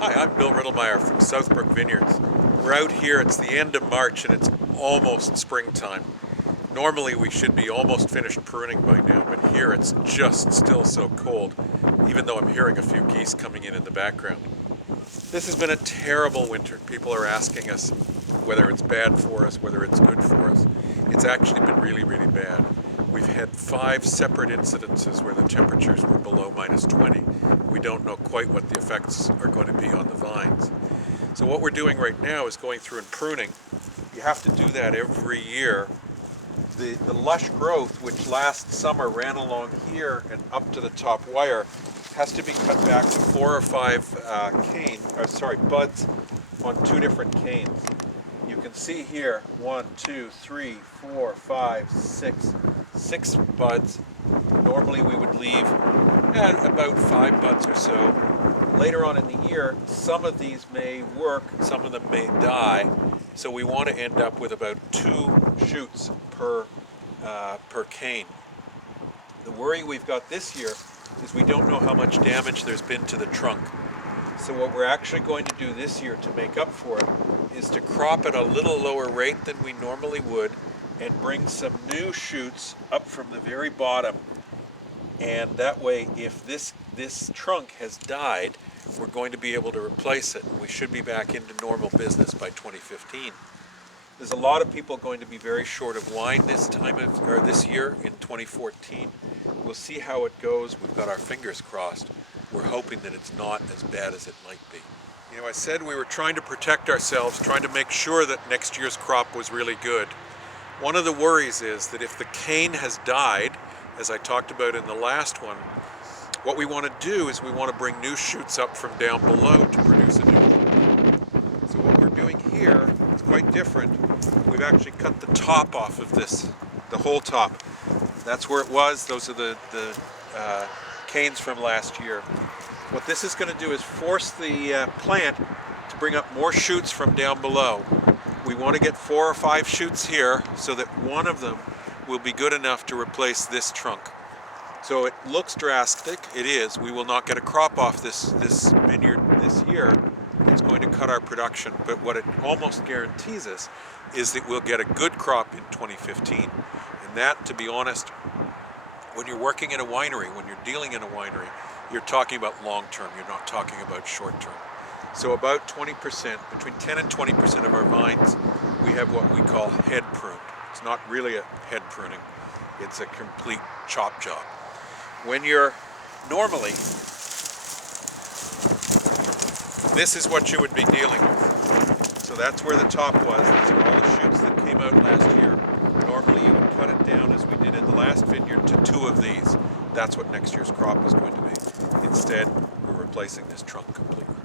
Hi, I'm Bill Redelmeier from Southbrook Vineyards. We're out here, it's the end of March and it's almost springtime. Normally we should be almost finished pruning by now, but here it's just still so cold, even though I'm hearing a few geese coming in the background. This has been a terrible winter. People are asking us whether it's bad for us, whether it's good for us. It's actually been really, really bad. We've had 5 separate incidences where the temperatures were below -20. We don't know quite what the effects are going to be on the vines. So what we're doing right now is going through and pruning. You have to do that every year. The lush growth, which last summer ran along here and up to the top wire, has to be cut back to 4 or 5 buds on 2 different canes. You can see here 1, 2, 3, 4, 5, 6 buds. Normally we would leave about 5 buds or so. Later on in the year, some of these may work, some of them may die. So we want to end up with about 2 shoots per cane. The worry we've got this year is we don't know how much damage there's been to the trunk. So what we're actually going to do this year to make up for it is to crop at a little lower rate than we normally would and bring some new shoots up from the very bottom. And that way, if this trunk has died, we're going to be able to replace it. We should be back into normal business by 2015. There's a lot of people going to be very short of wine this year in 2014. We'll see how it goes. We've got our fingers crossed. We're hoping that it's not as bad as it might be. You know, I said we were trying to protect ourselves, trying to make sure that next year's crop was really good. One of the worries is that if the cane has died, as I talked about in the last one, what we want to do is we want to bring new shoots up from down below to produce a new one. So what we're doing here is quite different. We've actually cut the top off of this, the whole top. That's where it was. Those are the canes from last year. What this is going to do is force the plant to bring up more shoots from down below. We want to get 4 or 5 shoots here so that one of them will be good enough to replace this trunk. So it looks drastic, it is. We will not get a crop off this vineyard this year. It's going to cut our production, but what it almost guarantees us is that we'll get a good crop in 2015. And that, to be honest, when you're working in a winery, when you're dealing in a winery, you're talking about long term, you're not talking about short term. So about 20%, between 10 and 20% of our vines, we have what we call head pruned. It's not really a head pruning, it's a complete chop job. When you're normally, this is what you would be dealing with. So that's where the top was. These are all the shoots that came out last year. Normally you would cut it down, as we did in the last vineyard, to 2 of these. That's what next year's crop was going to be. Instead, we're replacing this trunk completely.